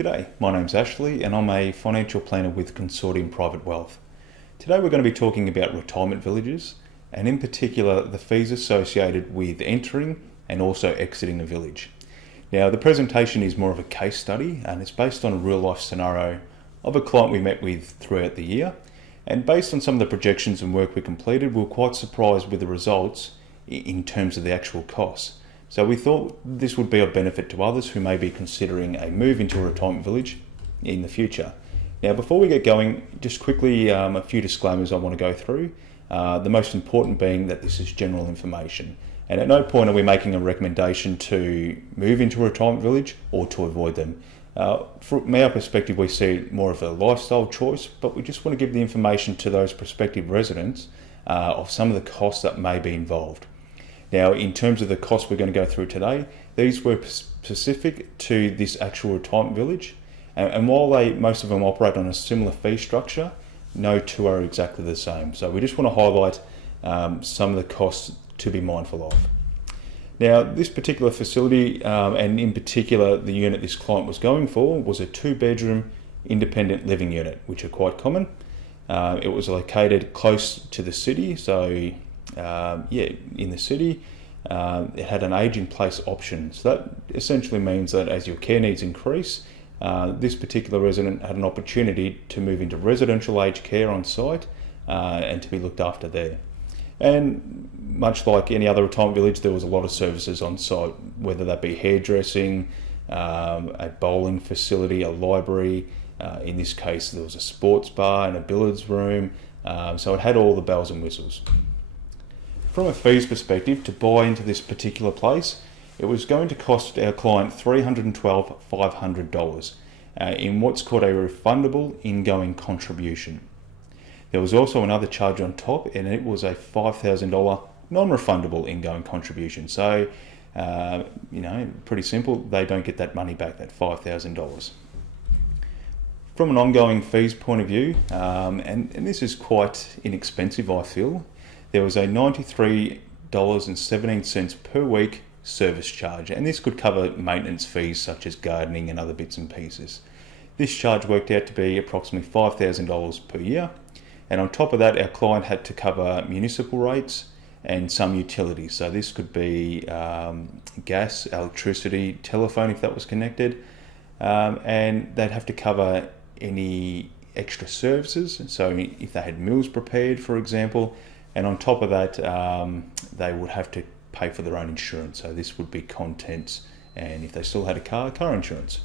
G'day, my name's Ashley and I'm a financial planner with Consortium Private Wealth. Today we're going to be talking about retirement villages and in particular the fees associated with entering and also exiting a village. Now the presentation is more of a case study and it's based on a real life scenario of a client we met with throughout the year, and based on some of the projections and work we completed, we were quite surprised with the results in terms of the actual costs. So we thought this would be of benefit to others who may be considering a move into a retirement village in the future. Now before we get going, just quickly a few disclaimers I want to go through. The most important being that this is general information, and at no point are we making a recommendation to move into a retirement village or to avoid them. From our perspective, we see it more of a lifestyle choice, but we just want to give the information to those prospective residents of some of the costs that may be involved. Now, in terms of the costs we're going to go through today, these were specific to this actual retirement village, and while most of them operate on a similar fee structure, no two are exactly the same. So we just want to highlight some of the costs to be mindful of. Now, this particular facility, and in particular the unit this client was going for, was a 2-bedroom independent living unit, which are quite common. It was located close to the city, so in the city. It had an age-in-place option, so that essentially means that as your care needs increase, this particular resident had an opportunity to move into residential aged care on site and to be looked after there. And much like any other retirement village, there was a lot of services on site, whether that be hairdressing, a bowling facility, a library. In this case, there was a sports bar and a billiards room, so it had all the bells and whistles. From a fees perspective, to buy into this particular place, it was going to cost our client $312,500 in what's called a refundable ingoing contribution. There was also another charge on top, and it was a $5,000 non-refundable ingoing contribution. So, pretty simple, they don't get that money back, that $5,000. From an ongoing fees point of view, and this is quite inexpensive, I feel, there was a $93.17 per week service charge, and this could cover maintenance fees such as gardening and other bits and pieces. This charge worked out to be approximately $5,000 per year, and on top of that our client had to cover municipal rates and some utilities. So this could be gas, electricity, telephone if that was connected, and they'd have to cover any extra services, so if they had meals prepared, for example. And on top of that, they would have to pay for their own insurance. So this would be contents, and if they still had a car insurance.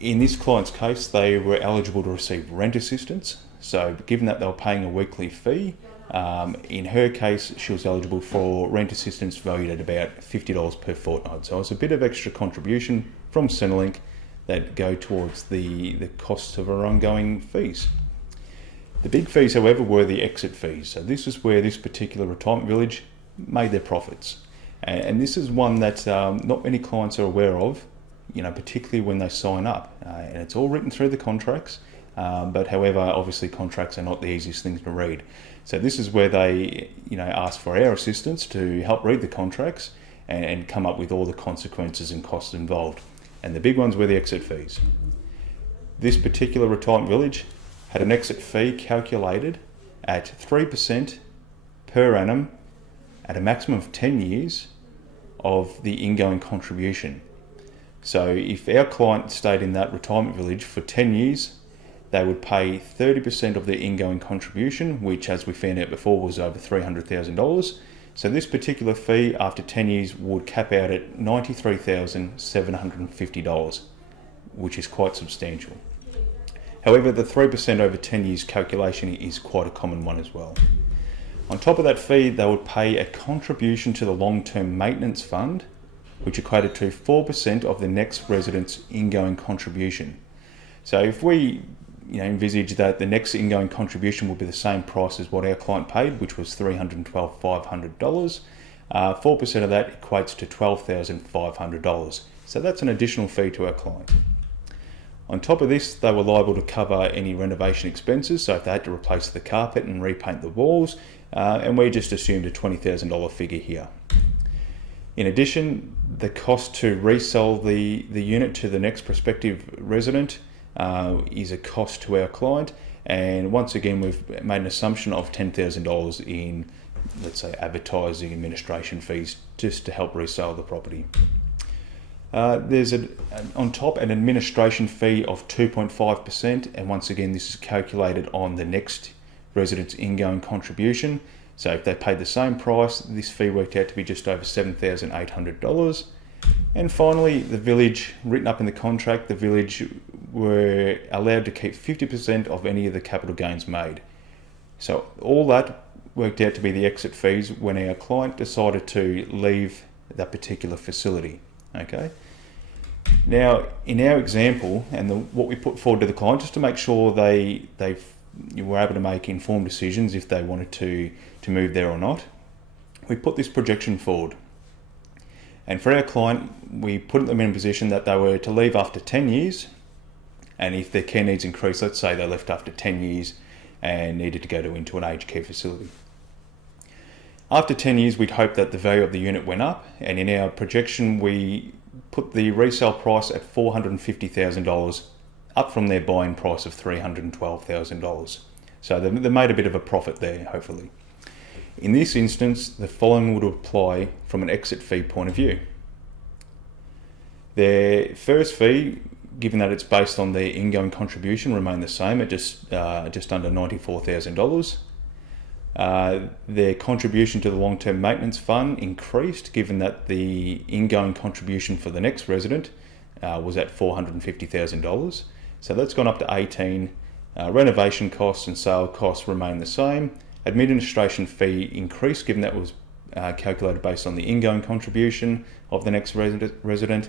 In this client's case, they were eligible to receive rent assistance. So given that they were paying a weekly fee, in her case, she was eligible for rent assistance valued at about $50 per fortnight. So it's a bit of extra contribution from Centrelink that go towards the costs of her ongoing fees. The big fees, however, were the exit fees. So this is where this particular retirement village made their profits. And this is one that not many clients are aware of, particularly when they sign up. And it's all written through the contracts, but however, obviously contracts are not the easiest things to read. So this is where they, ask for our assistance to help read the contracts and come up with all the consequences and costs involved. And the big ones were the exit fees. This particular retirement village had an exit fee calculated at 3% per annum at a maximum of 10 years of the ingoing contribution. So if our client stayed in that retirement village for 10 years, they would pay 30% of their ingoing contribution, which as we found out before was over $300,000. So this particular fee after 10 years would cap out at $93,750, which is quite substantial. However, the 3% over 10 years calculation is quite a common one as well. On top of that fee, they would pay a contribution to the long-term maintenance fund, which equated to 4% of the next resident's ingoing contribution. So if we envisage that the next ingoing contribution will be the same price as what our client paid, which was $312,500, 4% of that equates to $12,500. So that's an additional fee to our client. On top of this, they were liable to cover any renovation expenses, so if they had to replace the carpet and repaint the walls, and we just assumed a $20,000 figure here. In addition, the cost to resell the unit to the next prospective resident is a cost to our client, and once again we've made an assumption of $10,000 in, let's say, advertising administration fees just to help resell the property. There's on top an administration fee of 2.5%, and once again this is calculated on the next resident's ingoing contribution. So if they paid the same price, this fee worked out to be just over $7,800. And finally, the village, written up in the contract, the village were allowed to keep 50% of any of the capital gains made. So all that worked out to be the exit fees when our client decided to leave that particular facility. Okay. Now, in our example, and what we put forward to the client, just to make sure they were able to make informed decisions if they wanted to move there or not, we put this projection forward. And for our client, we put them in a position that they were to leave after 10 years, and if their care needs increased, let's say they left after 10 years and needed to go into an aged care facility. After 10 years, we'd hope that the value of the unit went up, and in our projection, we put the resale price at $450,000, up from their buying price of $312,000. So they made a bit of a profit there, hopefully. In this instance, the following would apply from an exit fee point of view. Their first fee, given that it's based on their ingoing contribution, remained the same at just under $94,000. Their contribution to the long-term maintenance fund increased, given that the ingoing contribution for the next resident was at $450,000. So that's gone up to 18. Renovation costs and sale costs remain the same. Administration fee increased, given that was calculated based on the ingoing contribution of the next resident.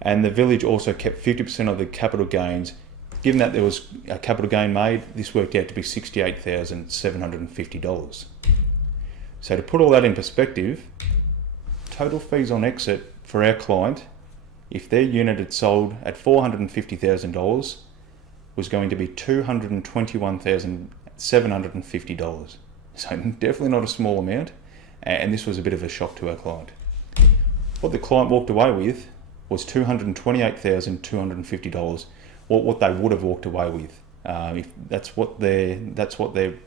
And the village also kept 50% of the capital gains. Given that there was a capital gain made, this worked out to be $68,750. So to put all that in perspective, total fees on exit for our client, if their unit had sold at $450,000, was going to be $221,750. So definitely not a small amount, and this was a bit of a shock to our client. What the client walked away with was $228,250. What they would have walked away with, if that's what their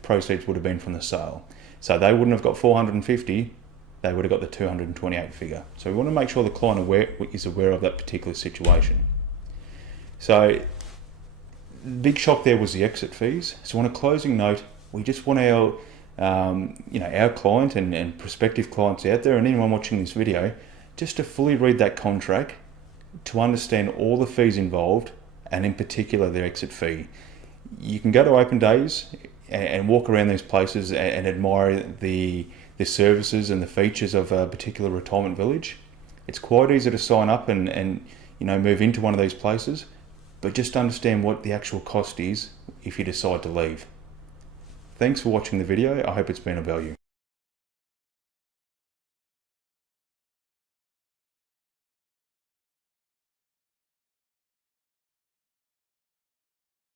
proceeds would have been from the sale. So they wouldn't have got 450, they would have got the 228 figure. So we want to make sure the client is aware of that particular situation. So the big shock there was the exit fees. So on a closing note, we just want our our client and prospective clients out there, and anyone watching this video, just to fully read that contract, to understand all the fees involved, and in particular their exit fee. You can go to open days and walk around these places and admire the services and the features of a particular retirement village. It's quite easy to sign up and move into one of these places, but just understand what the actual cost is if you decide to leave. Thanks for watching the video. I hope it's been of value.